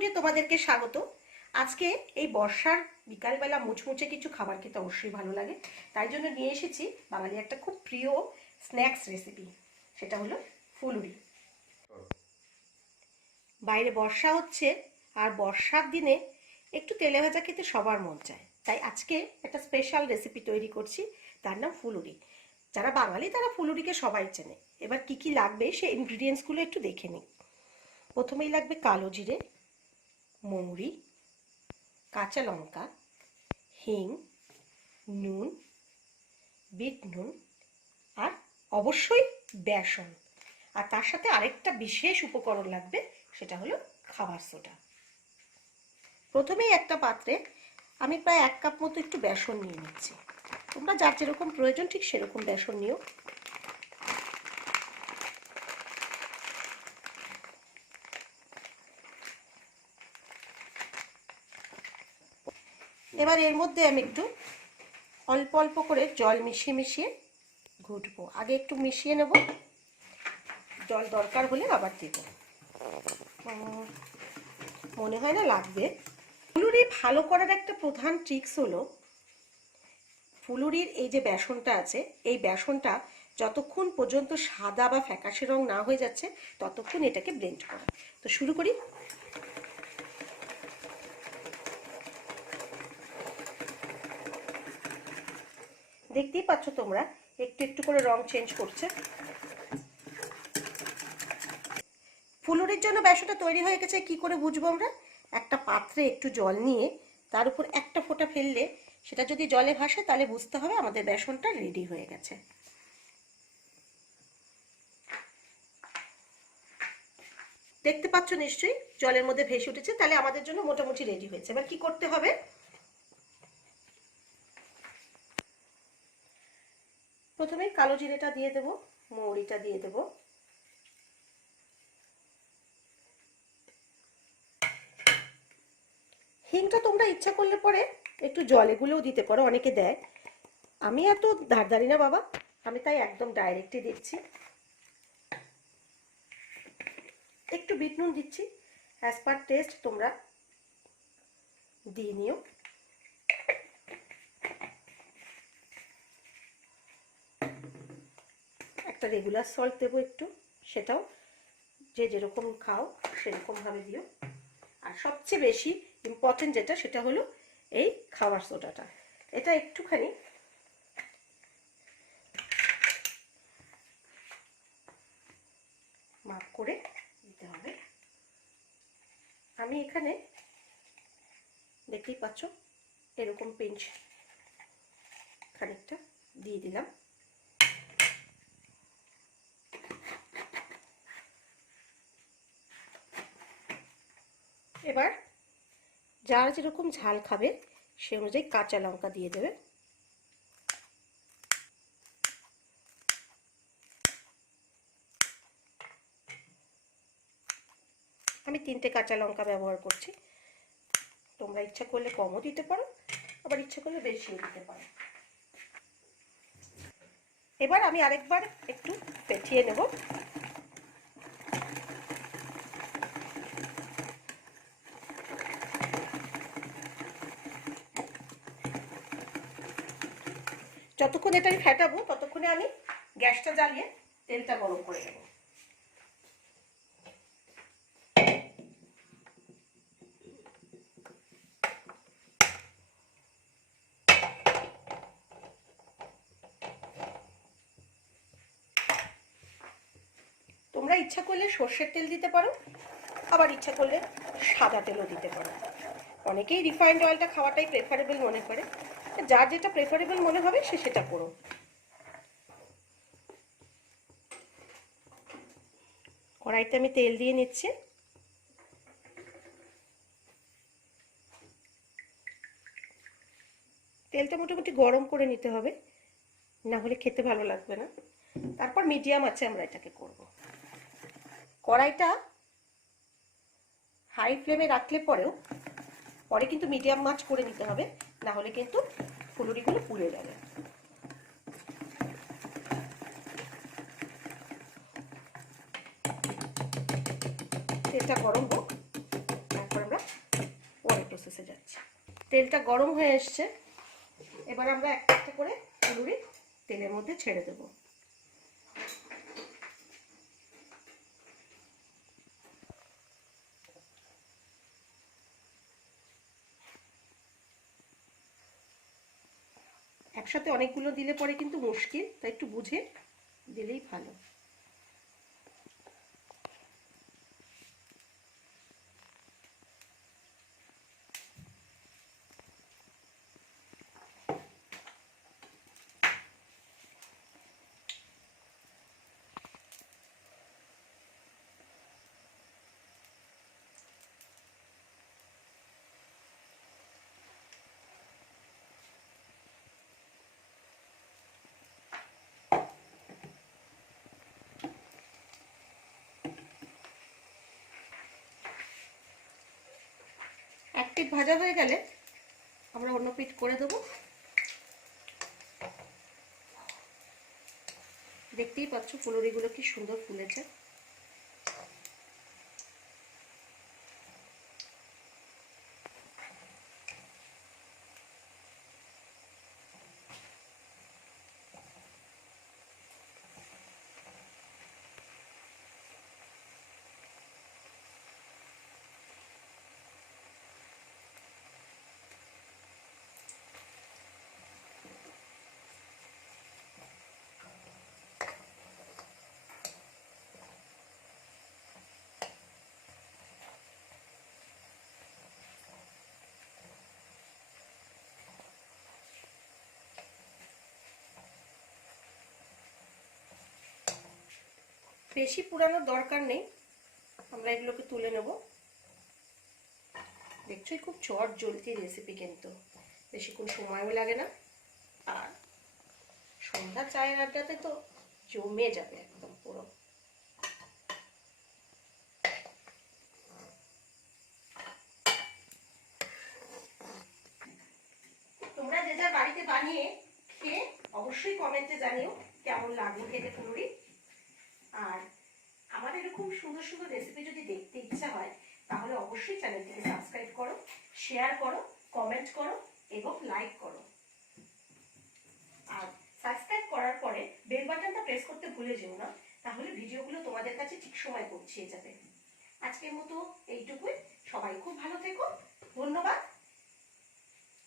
ফুডে তোমাদেরকে স্বাগত। আজকে এই বর্ষার বিকালবেলা মুচমুচে কিছু খাবার খেতে অবশ্যই ভালো লাগে, তাই জন্য নিয়ে এসেছি বাঙালি একটা খুব প্রিয় স্ন্যাক্স রেসিপি। সেটা হলো ফুলুরি। বাইরে বর্ষা হচ্ছে, আর বর্ষার দিনে একটু তেলে ভাজা খেতে সবার মন চায়, তাই আজকে একটা স্পেশাল রেসিপি তৈরি করছি, তার নাম ফুলুরি। যারা বাঙালি তারা ফুলুরিকে সবাই চেনে। এবার কি কি লাগবে সেই ইনগ্রিডিয়েন্টসগুলো একটু দেখে নিই। প্রথমেই লাগবে কালো জিরে, মৌরি, কাঁচা লঙ্কা, হিং, নুন, বিট নুন, আর অবশ্যই বেসন। আর তার সাথে আরেকটা বিশেষ উপকরণ লাগবে, সেটা হলো খাবার সোডা। প্রথমেই একটা পাত্রে আমি প্রায় 1 কাপ মতো একটু বেসন নিয়ে নিচ্ছি। তোমরা যার যেরকম প্রয়োজন ঠিক সেরকম বেসন নিও। এবার এর মধ্যে আমি একটু অল্প অল্প করে জল মিশিয়ে মিশিয়ে ঘুটবো। আগে একটু মিশিয়ে নেব, জল দরকার হলে আবার দেব। মনে হয় না লাগবে। ফুলুরি ভালো করার একটা প্রধান ট্রিক্স হলো ফুলুরির এই যে বেসনটা আছে, এই বেসনটা যতক্ষণ পর্যন্ত সাদা বা ফ্যাকাশে রং না হয়ে যাচ্ছে ততক্ষণ এটাকে ব্লেন্ড করা। তো শুরু করি। দেখতেই পাচ্ছ তোমরা, একটু একটু করে রং চেঞ্জ করছে। ফুলুরির জন্য বেসনটা তৈরি হয়ে গেছে কি করে বুঝবো আমরা? একটা পাত্রে একটু জল নিয়ে তার উপর একটা ফোঁটা ফেললে সেটা যদি জলে ভাসে তাহলে বুঝতে হবে আমাদের বেসনটা রেডি হয়ে গেছে। দেখতে পাচ্ছ নিশ্চয়ই জলের মধ্যে ভেসে উঠেছে, তাহলে আমাদের জন্য মোটামুটি রেডি হয়েছে। এবার কি করতে হবে? প্রথমে কালো জিরেটা দিয়ে দেব, মৌরিটা দিয়ে দেব, হিংটা তোমরা ইচ্ছা করলে পরে একটু জলে গুলেও দিতে পারো, অনেকে দেয়। আমি এত ধারধারি না বাবা, আমি তাই একদম ডাইরেক্টই দিচ্ছি। একটু বিট নুন দিচ্ছি, অ্যাজ পার টেস্ট তোমরা দিয়ে নিও। একটা রেগুলার সল্ট দেবো একটু, সেটাও যে যেরকম খাও সেরকমভাবে দিও। আর সবচেয়ে বেশি ইম্পর্টেন্ট যেটা, সেটা হলো এই খাবার সোডাটা। এটা একটুখানি মাপ করে দিতে হবে। আমি এখানে দেখতেই পাচ্ছ এরকম পিঞ্চ খানিকটা দিয়ে দিলাম। এবার যার যেরকম ঝাল খাবে সে অনুযায়ী কাঁচা লঙ্কা দিয়ে দেবে। আমি 3টে কাঁচা লঙ্কা ব্যবহার করছি, তোমরা ইচ্ছা করলে কমও দিতে পারো, আবার ইচ্ছা করলে বেশিও দিতে পারো। এবার আমি আরেকবার একটু ফেটিয়ে নেব। যতক্ষণ এটা আমি ফেটাবো ততক্ষণে আমি গ্যাসটা জ্বালিয়ে তেলটা গরম করে নেব। তোমরা ইচ্ছা করলে সর্ষের তেল দিতে পারো, আবার ইচ্ছা করলে সাদা তেলও দিতে পারো। অনেকেই রিফাইন্ড অয়েলটা খাওয়াটাই প্রেফারেবল মনে করে, যার যেটা প্রেফারেবল মনে হবে সে সেটা করো। কড়াইতে আমি তেল দিয়ে নিচ্ছি। তেলটা মোটামুটি গরম করে নিতে হবে, না হলে খেতে ভালো লাগবে না। তারপর মিডিয়াম আছে আমরা এটাকে করব। কড়াইটা হাই ফ্লেমে রাখলে পরে কিন্তু মিডিয়াম আঁচ করে নিতে হবে, না হলে কিন্তু ফুলুরিগুলো পুড়ে যাবে। তেলটা গরম হোক, তারপর আমরা তেলটা গরম হয়ে এসছে, এবার আমরা একটা একটা করে ফুলুরি তেলের মধ্যে ছেড়ে দেবো। একসাথে অনেকগুলো দিলে পরে কিন্তু মুশকিল, তাই একটু বুঝে দিলেই ভালো। এক পিঠ ভাজা হয়ে গেলে আমরা অন্য পিঠ করে দেবো। দেখতেই পাচ্ছ ফুলুরিগুলো কি সুন্দর ফুলেছে। বেশি পুরানোর দরকার নেই, আমরা এগুলোকে তুলে নেব। দেখছোই খুব চট জলদি রেসিপি, কিন্তু বেশিক্ষণ সময়ও লাগে না, আর সন্ধ্যা চায়ের আড্ডাতে তো জমে যাবে একদম পুরো। তোমরা যে যার বাড়িতে বানিয়ে খেয়ে অবশ্যই কমেন্টে জানিও কেমন লাগলো খেতে ফুলুরি। আর আমার এরকম সুন্দর সুন্দর রেসিপি যদি দেখতে ইচ্ছা হয় তাহলে অবশ্যই চ্যানেলটিকে সাবস্ক্রাইব করো, শেয়ার করো, কমেন্ট করো এবং লাইক করো। আর সাবস্ক্রাইব করার পরে বেল বাটনটা প্রেস করতে ভুলে যেও না, তাহলে ভিডিওগুলো তোমাদের কাছে ঠিক সময় পৌঁছে যাবে। আজকের মতো এইটুকুই, সবাই খুব ভালো থেকো, ধন্যবাদ।